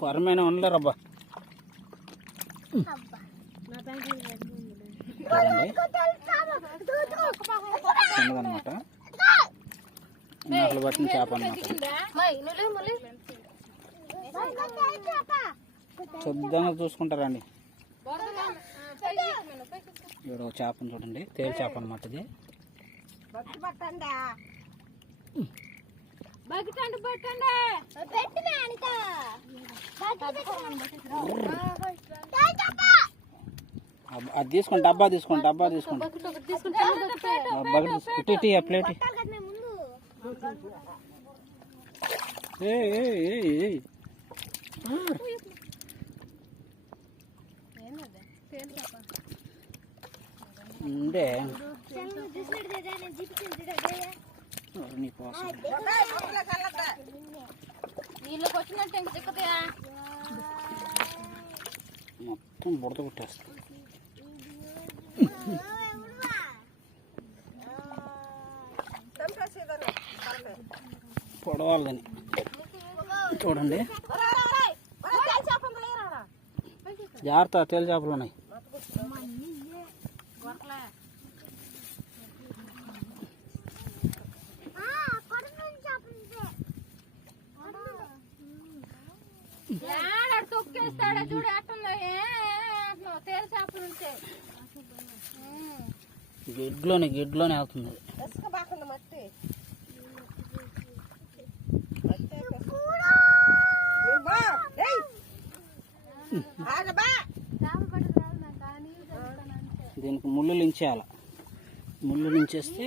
కొరమైన ఉండలేరబ్బా చూడండి చిన్నదనమాట నాట్లు పట్టిన చేప అనమాట శుద్ధంగా చూసుకుంటారండి. ఇక్కడ ఒక చేపను చూడండి. తేలి చేప అనమాట ఇది. పట్టండి? అది తీసుకోండి డబ్బా తీసుకోండి డబ్బా తీసుకోండి బకెట్ ఇటు ప్లేట్ ఏ ఏ ఏ ఏ. ఉండే. నీ కోసం. నీళ్ళకి వచ్చినట్టు ఇంక చిక్కతాయా మొత్తం బుడత కొట్టేస్తా. పొడవాలని చూడండి. జాగ్రత్త తేలి చేపలు ఉన్నాయి. ఏడాడు తొక్కేస్తాడా చూడు ఎట్టుందో ఏ అంటున్నావు తేలి చేపలు ఉంటే గిడ్లోనే గిడ్లోనే వెళ్తుంది దీనికి ముళ్ళు లించేయాలి. ముళ్ళు లించేస్తే